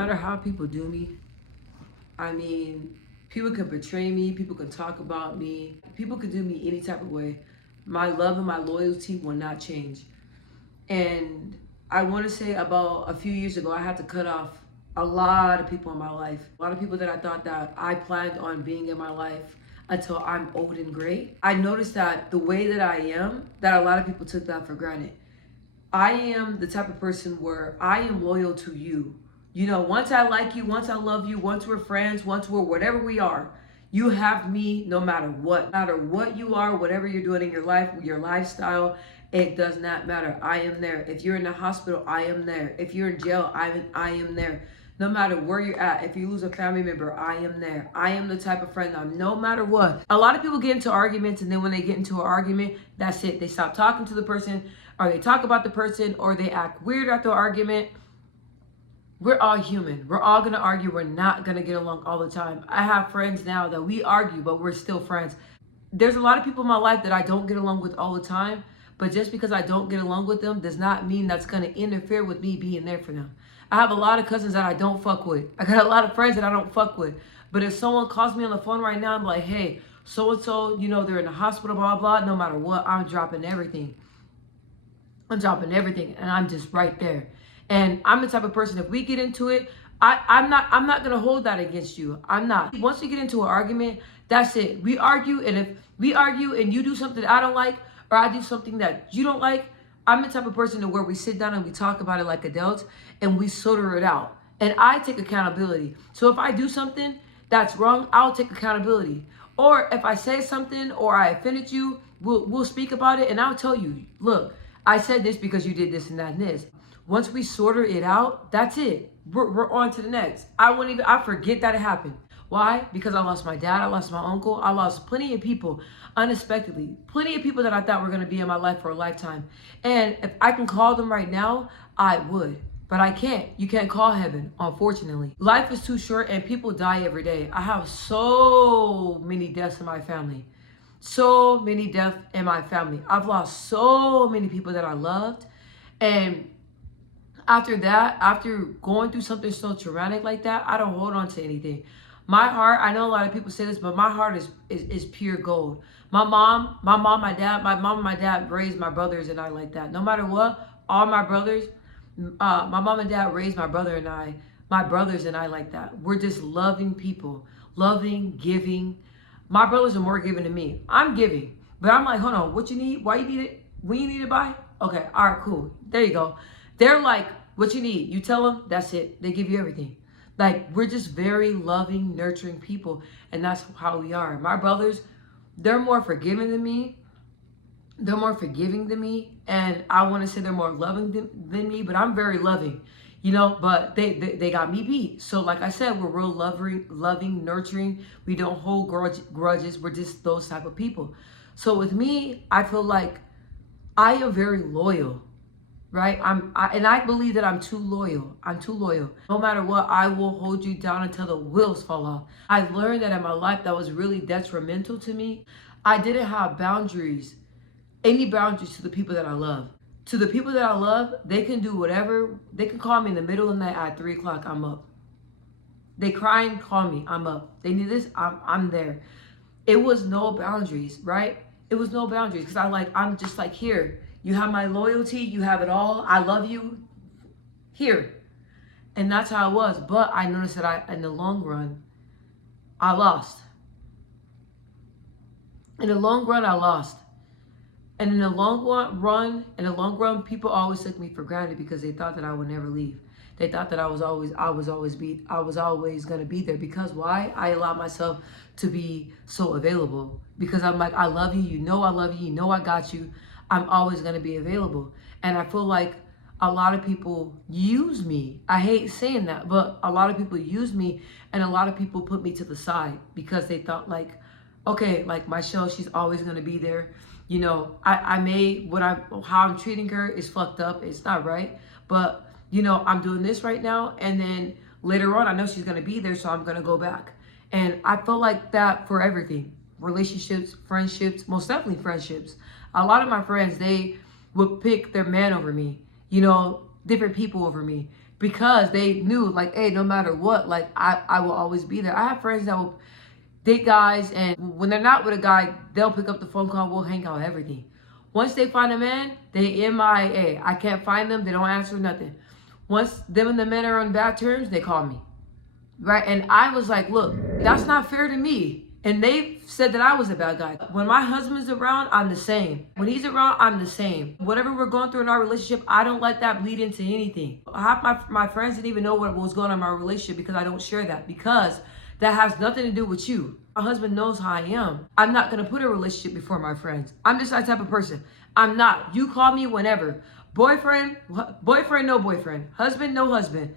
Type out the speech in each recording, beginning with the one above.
matter how people do me, I mean, people can betray me, people can talk about me, people can do me any type of way. My love and my loyalty will not change. And I want to say about a few years ago, I had to cut off a lot of people in my life. A lot of people that I thought that I planned on being in my life until I'm old and gray. I noticed that the way that I am, that a lot of people took that for granted. I am the type of person where I am loyal to you. You know, once I like you, once I love you, once we're friends, once we're whatever we are, you have me no matter what. No matter what you are, whatever you're doing in your life, your lifestyle, it does not matter. I am there. If you're in the hospital, I am there. If you're in jail, I am there. No matter where you're at, if you lose a family member, I am there. I am the type of friend that no matter what. A lot of people get into arguments, and then when they get into an argument, that's it. They stop talking to the person, or they talk about the person, or they act weird after the argument. We're all human. We're all gonna argue. We're not gonna get along all the time. I have friends now that we argue, but we're still friends. There's a lot of people in my life that I don't get along with all the time, but just because I don't get along with them does not mean that's gonna interfere with me being there for them. I have a lot of cousins that I don't fuck with. I got a lot of friends that I don't fuck with. But if someone calls me on the phone right now, I'm like, hey, so-and-so, you know, they're in the hospital, blah, blah, no matter what, I'm dropping everything. I'm dropping everything, and I'm just right there. And I'm the type of person, if we get into it, I'm not gonna hold that against you. I'm not. Once we get into an argument, that's it. We argue, and if we argue and you do something that I don't like, or I do something that you don't like, I'm the type of person to where we sit down and we talk about it like adults and we sorter it out. And I take accountability. So if I do something that's wrong, I'll take accountability. Or if I say something or I offended you, we'll speak about it, and I'll tell you, look, I said this because you did this and that and this. Once we sorter it out, that's it. We're on to the next. I forget that it happened. Why? Because I lost my dad, I lost my uncle, I lost plenty of people unexpectedly. Plenty of people that I thought were gonna be in my life for a lifetime. And if I can call them right now, I would. But I can't. You can't call heaven, unfortunately. Life is too short and people die every day. I have so many deaths in my family. So many deaths in my family. I've lost so many people that I loved. And after that, after going through something so traumatic like that, I don't hold on to anything. My heart, I know a lot of people say this, but my heart is pure gold. My mom, my dad, my mom and my dad raised my brothers and I like that. No matter what, all my brothers, my mom and dad raised my brothers and I like that. We're just loving people, loving, giving. My brothers are more giving than me. I'm giving, but I'm like, hold on, what you need? Why you need it? When you need it by? Okay, all right, cool. There you go. They're like, what you need? You tell them, that's it. They give you everything. Like, we're just very loving, nurturing people, and that's how we are. My brothers, they're more forgiving than me. They're more forgiving than me, and I want to say they're more loving than me, but I'm very loving, you know, but they got me beat. So like I said, we're real loving, nurturing. We don't hold grudges. We're just those type of people. So with me, I feel like I am very loyal, right? And I believe that I'm too loyal. I'm too loyal. No matter what, I will hold you down until the wheels fall off. I learned that in my life that was really detrimental to me. I didn't have boundaries, any boundaries to the people that I love. To the people that I love, they can do whatever. They can call me in the middle of the night at 3 o'clock, I'm up. They cry and call me, I'm up. They need this, I'm there. It was no boundaries, right? It was no boundaries because I'm just like, here, you have my loyalty, you have it all. I love you, here. And that's how it was. But I noticed that in the long run, I lost. In the long run, I lost. And in the long run, people always took me for granted because they thought that I would never leave. They thought that I was always gonna be there. Because why? I allowed myself to be so available. Because I'm like, I love you, you know I love you, you know I got you. I'm always gonna be available. And I feel like a lot of people use me. I hate saying that, but a lot of people use me, and a lot of people put me to the side because they thought like, okay, like Michelle, she's always gonna be there. You know, how I'm treating her is fucked up. It's not right. But, you know, I'm doing this right now. And then later on, I know she's going to be there. So I'm going to go back. And I feel like that for everything. Relationships, friendships, most definitely friendships. A lot of my friends, they would pick their man over me. You know, different people over me. because they knew, like, hey, no matter what, like, I will always be there. I have friends that will date guys, and when they're not with a guy, they'll pick up the phone call, we'll hang out, everything. Once they find a man, they MIA. I can't find them, they don't answer nothing. Once them and the men are on bad terms, they call me. Right? And I was like, look, that's not fair to me. And they said that I was a bad guy. When my husband's around, I'm the same. When he's around, I'm the same. Whatever we're going through in our relationship, I don't let that bleed into anything. Half my friends didn't even know what was going on in my relationship because I don't share that. Because that has nothing to do with you. My husband knows how I am. I'm not going to put a relationship before my friends. I'm just that type of person. I'm not. You call me whenever. Boyfriend, no boyfriend. Husband, no husband.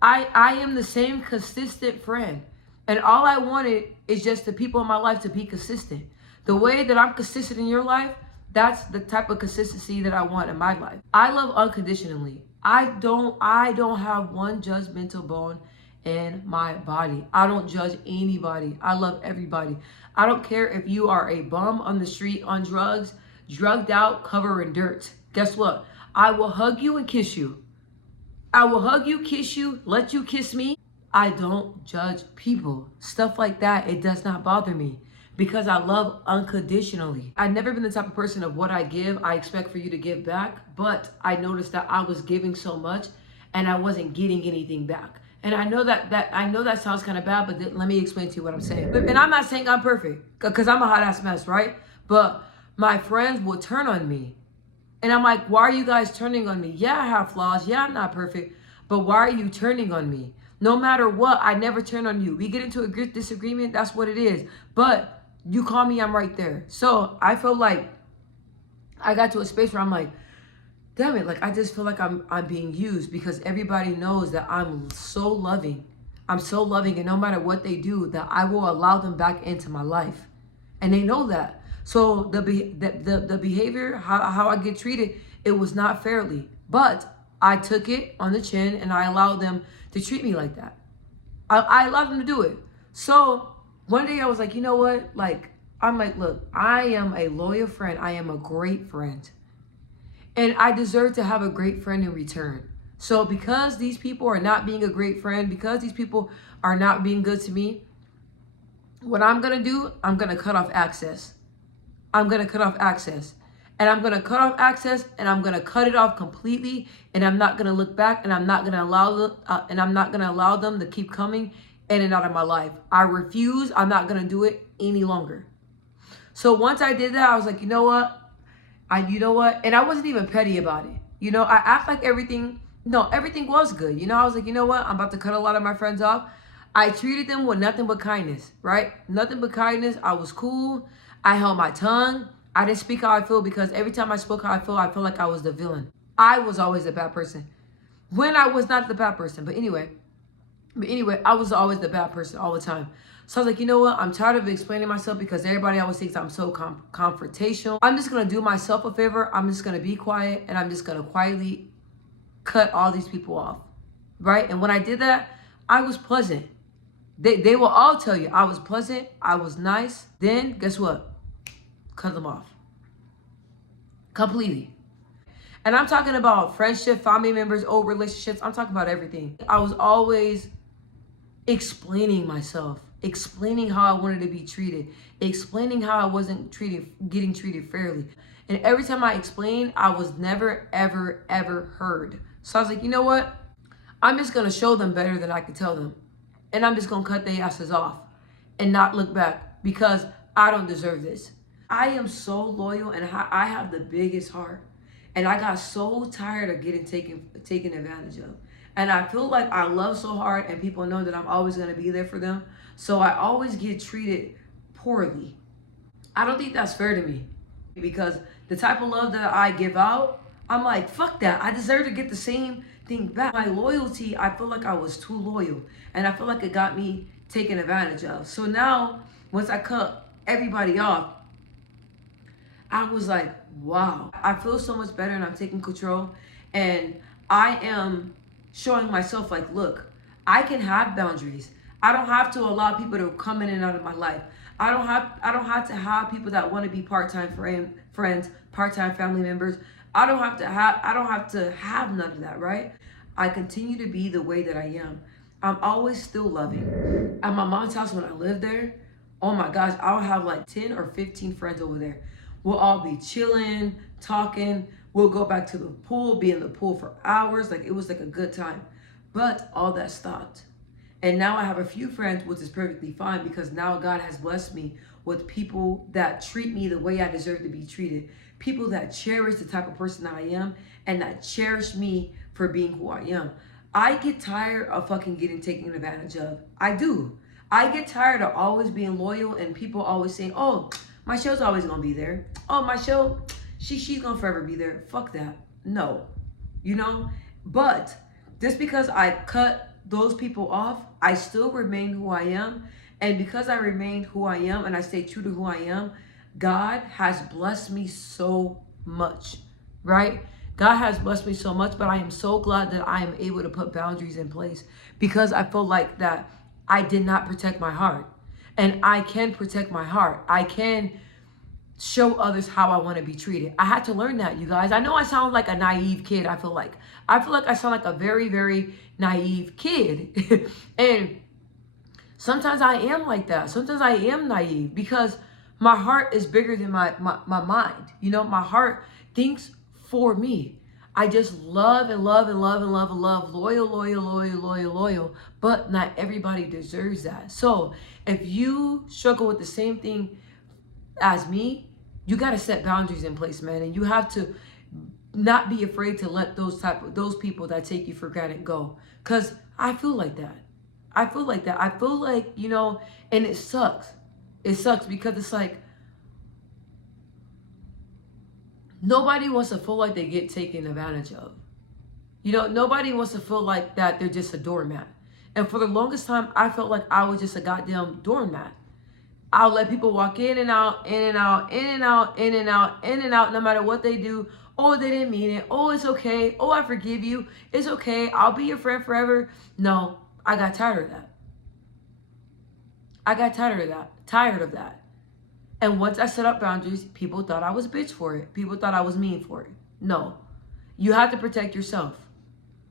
I am the same consistent friend. And all I wanted is just the people in my life to be consistent. The way that I'm consistent in your life, that's the type of consistency that I want in my life. I love unconditionally. I don't have one judgmental bone in my body. I don't judge anybody. I love everybody. I don't care if you are a bum on the street on drugs, drugged out, covered in dirt. Guess what? I will hug you and kiss you. I will hug you, kiss you, let you kiss me. I don't judge people. Stuff like that, it does not bother me because I love unconditionally. I've never been the type of person of what I give, I expect for you to give back, but I noticed that I was giving so much and I wasn't getting anything back. And I know that sounds kind of bad, but let me explain to you what I'm saying. And I'm not saying I'm perfect because I'm a hot ass mess, right? But my friends will turn on me. And I'm like, why are you guys turning on me? Yeah, I have flaws. Yeah, I'm not perfect. But why are you turning on me? No matter what, I never turn on you. We get into a disagreement, that's what it is. But you call me, I'm right there. So I feel like I got to a space where I'm like, damn it, like I just feel like I'm being used because everybody knows that I'm so loving. I'm so loving, and no matter what they do, that I will allow them back into my life. And they know that. So the behavior, how I get treated, it was not fairly. But I took it on the chin and I allowed them to treat me like that. I allowed them to do it. So one day I was like, you know what? Like, I'm like, look, I am a loyal friend. I am a great friend. And I deserve to have a great friend in return. So because these people are not being a great friend, because these people are not being good to me, what I'm going to do, I'm going to cut off access. I'm going to cut off access. And I'm going to cut off access and I'm going to cut it off completely. And I'm not going to look back and I'm not going to allow them to keep coming in and out of my life. I refuse. I'm not going to do it any longer. So once I did that, I was like, you know what? And I wasn't even petty about it. You know, I act like everything was good. You know, I was like, you know what? I'm about to cut a lot of my friends off. I treated them with nothing but kindness, right? Nothing but kindness. I was cool. I held my tongue. I didn't speak how I feel because every time I spoke how I felt like I was the villain. I was always the bad person when I was not the bad person. But anyway, I was always the bad person all the time. So I was like, you know what? I'm tired of explaining myself because everybody always thinks I'm so confrontational. I'm just going to do myself a favor. I'm just going to be quiet and I'm just going to quietly cut all these people off, right? And when I did that, I was pleasant. They will all tell you I was pleasant. I was nice. Then guess what? Cut them off completely. And I'm talking about friendship, family members, old relationships. I'm talking about everything. I was always explaining myself, explaining how I wanted to be treated, explaining how I wasn't getting treated fairly. And every time I explained, I was never, ever, ever heard. So I was like, you know what? I'm just going to show them better than I could tell them. And I'm just going to cut their asses off and not look back because I don't deserve this. I am so loyal and I have the biggest heart. And I got so tired of getting taken advantage of. And I feel like I love so hard and people know that I'm always going to be there for them. So I always get treated poorly. I don't think that's fair to me because the type of love that I give out, I'm like, fuck that. I deserve to get the same thing back. My loyalty, I feel like I was too loyal and I feel like it got me taken advantage of. So now, once I cut everybody off, I was like, wow, I feel so much better and I'm taking control. And I am showing myself like, look, I can have boundaries. I don't have to allow people to come in and out of my life. I don't have to have people that want to be part-time friends, part-time family members. I don't have to have none of that, right? I continue to be the way that I am. I'm always still loving. At my mom's house when I lived there, oh my gosh, I'll have like 10 or 15 friends over there. We'll all be chilling, talking. We'll go back to the pool, be in the pool for hours. Like it was like a good time. But all that stopped. And now I have a few friends, which is perfectly fine because now God has blessed me with people that treat me the way I deserve to be treated. People that cherish the type of person that I am and that cherish me for being who I am. I get tired of fucking getting taken advantage of. I do. I get tired of always being loyal and people always saying, oh, my show's always gonna be there. Oh, my show, she's gonna forever be there. Fuck that. No. You know? But just because I cut those people off, I still remain who I am. And because I remain who I am and I stay true to who I am, God has blessed me so much, right? God has blessed me so much, but I am so glad that I am able to put boundaries in place because I feel like that I did not protect my heart. And I can protect my heart. I can show others how I want to be treated. I had to learn that, you guys. I know I sound like a naive kid. I feel like I sound like a very, very naive kid. And sometimes I am like that. Sometimes I am naive because my heart is bigger than my mind. You know, my heart thinks for me. I just love and love and love and love and love. Loyal. But not everybody deserves that. So if you struggle with the same thing as me, you got to set boundaries in place, man. And you have to not be afraid to let those people that take you for granted go. Because I feel like that. I feel like, you know, and it sucks. It sucks because it's like, nobody wants to feel like they get taken advantage of. You know, nobody wants to feel like that they're just a doormat. And for the longest time, I felt like I was just a goddamn doormat. I'll let people walk in and out, in and out, in and out, in and out, in and out, no matter what they do. Oh, they didn't mean it. Oh, it's okay. Oh, I forgive you. It's okay. I'll be your friend forever. No, I got tired of that. Tired of that. And once I set up boundaries, people thought I was a bitch for it. People thought I was mean for it. No. You have to protect yourself,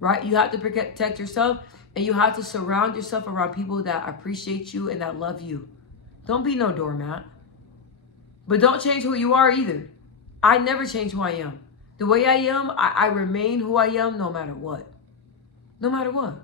right? You have to protect yourself, and you have to surround yourself around people that appreciate you and that love you. Don't be no doormat. But don't change who you are either. I never change who I am. The way I am, I remain who I am no matter what. No matter what.